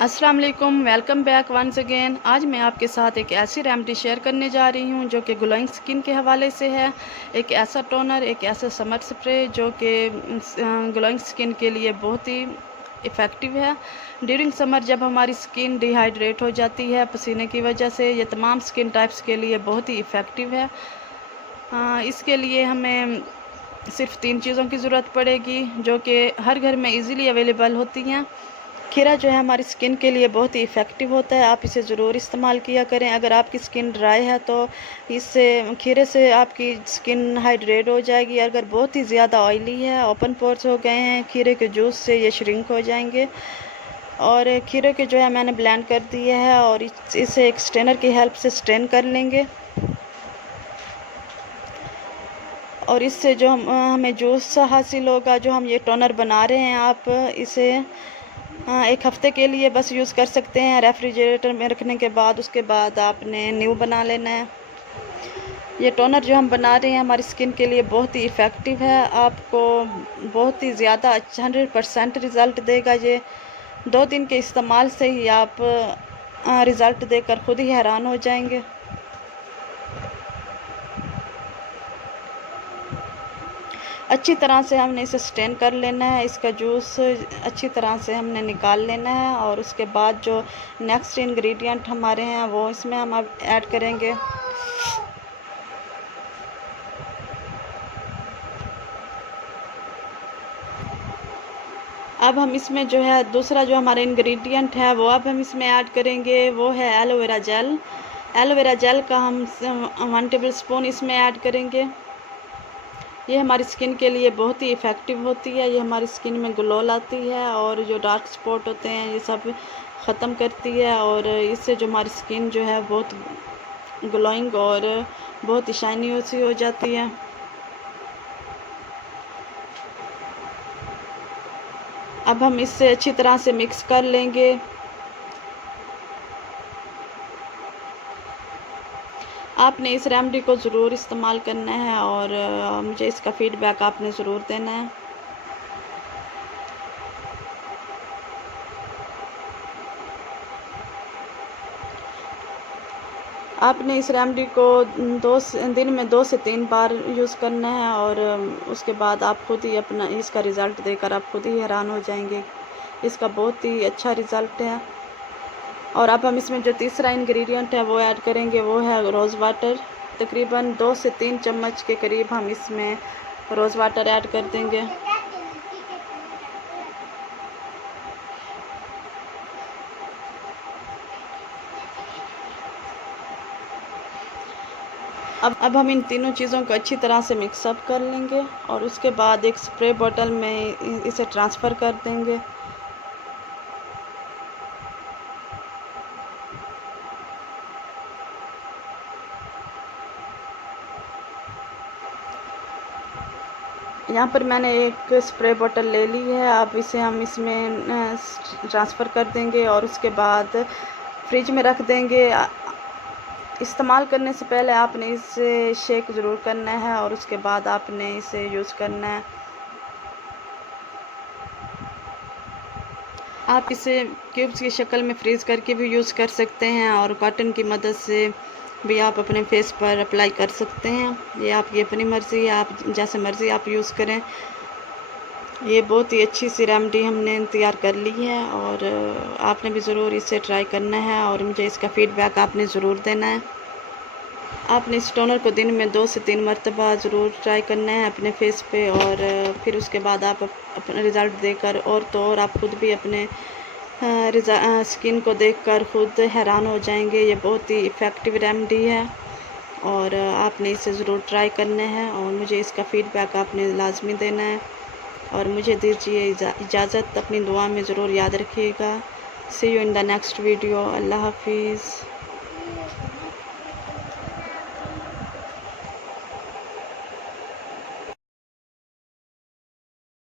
अस्सलाम वालेकुम, welcome back once again. आज मैं आपके साथ एक ऐसी रेमेडी शेयर करने जा रही हूँ जो कि ग्लोइंग स्किन के हवाले से है। एक ऐसा टोनर, एक ऐसा समर स्प्रे जो कि ग्लोइंग स्किन के लिए बहुत ही इफ़ेक्टिव है। ड्यूरिंग समर जब हमारी स्किन डिहाइड्रेट हो जाती है पसीने की वजह से, ये तमाम स्किन टाइप्स के लिए बहुत ही इफ़ेक्टिव है। इसके लिए हमें सिर्फ 3 चीज़ों की ज़रूरत पड़ेगी जो कि हर घर में ईज़िली अवेलेबल होती हैं। खीरा जो है हमारी स्किन के लिए बहुत ही इफ़ेक्टिव होता है, आप इसे ज़रूर इस्तेमाल किया करें। अगर आपकी स्किन ड्राई है तो इससे खीरे से आपकी स्किन हाइड्रेट हो जाएगी। अगर बहुत ही ज़्यादा ऑयली है, ओपन पोर्स हो गए हैं, खीरे के जूस से ये श्रिंक हो जाएंगे। और खीरे के जो है मैंने ब्लेंड कर दिए है और इसे एक स्ट्रेनर की हेल्प से स्ट्रेन कर लेंगे। और इससे जो हमें जूस हासिल होगा, जो हम ये टोनर बना रहे हैं, आप इसे 1 हफ़्ते के लिए बस यूज़ कर सकते हैं रेफ्रिजरेटर में रखने के बाद। उसके बाद आपने न्यू बना लेना है। ये टोनर जो हम बना रहे हैं हमारी स्किन के लिए बहुत ही इफ़ेक्टिव है, आपको बहुत ही ज़्यादा 100% रिज़ल्ट देगा। ये 2 दिन के इस्तेमाल से ही आप रिज़ल्ट देकर खुद ही हैरान हो जाएंगे। अच्छी तरह से हमने इसे स्ट्रेन कर लेना है, इसका जूस अच्छी तरह से हमने निकाल लेना है। और उसके बाद जो नेक्स्ट इंग्रेडिएंट हमारे हैं वो इसमें हम अब ऐड करेंगे। अब हम इसमें जो है दूसरा जो हमारा इंग्रेडिएंट है वो अब हम इसमें ऐड करेंगे, वो है एलोवेरा जेल। एलोवेरा जेल का हम 1 टेबल स्पून इसमें ऐड करेंगे। ये हमारी स्किन के लिए बहुत ही इफ़ेक्टिव होती है, ये हमारी स्किन में ग्लो लाती है और जो डार्क स्पॉट होते हैं ये सब ख़त्म करती है। और इससे जो हमारी स्किन जो है बहुत ग्लोइंग और बहुत ही शाइनी सी हो जाती है। अब हम इससे अच्छी तरह से मिक्स कर लेंगे। आपने इस रेमेडी को ज़रूर इस्तेमाल करना है और मुझे इसका फ़ीडबैक आपने ज़रूर देना है। आपने इस रेमेडी को दिन में 2 से 3 बार यूज़ करना है और उसके बाद आप खुद ही अपना इसका रिज़ल्ट देकर आप खुद ही हैरान हो जाएंगे। इसका बहुत ही अच्छा रिज़ल्ट है। और अब हम इसमें जो तीसरा इंग्रेडिएंट है वो ऐड करेंगे, वो है रोज़ वाटर। तकरीबन 2 से 3 चम्मच के करीब हम इसमें रोज़ वाटर ऐड कर देंगे। अब हम इन तीनों चीज़ों को अच्छी तरह से मिक्सअप कर लेंगे और उसके बाद एक स्प्रे बॉटल में इसे ट्रांसफ़र कर देंगे। यहाँ पर मैंने एक स्प्रे बॉटल ले ली है। अब इसे हम इसमें ट्रांसफ़र कर देंगे और उसके बाद फ्रिज में रख देंगे। इस्तेमाल करने से पहले आपने इसे शेक ज़रूर करना है और उसके बाद आपने इसे यूज़ करना है। आप इसे क्यूब्स की शक्ल में फ्रीज़ करके भी यूज़ कर सकते हैं और कॉटन की मदद से भी आप अपने फेस पर अप्लाई कर सकते हैं। ये आपकी अपनी मर्ज़ी है, आप जैसे मर्ज़ी आप यूज़ करें। ये बहुत ही अच्छी सी रेमेडी हमने तैयार कर ली है और आपने भी ज़रूर इसे ट्राई करना है और मुझे इसका फ़ीडबैक आपने ज़रूर देना है। आपने इस टोनर को दिन में 2 से 3 मरतबा ज़रूर ट्राई करना है अपने फेस पे और फिर उसके बाद आप अपना रिज़ल्ट देकर और तो और आप खुद भी अपने स्किन को देखकर खुद हैरान हो जाएंगे। ये बहुत ही इफ़ेक्टिव रेमेडी है और आपने इसे ज़रूर ट्राई करना है और मुझे इसका फ़ीडबैक आपने लाज़मी देना है। और मुझे दीजिए इजाज़त, अपनी दुआ में ज़रूर याद रखिएगा। See you in the next video. Allah हाफिज़।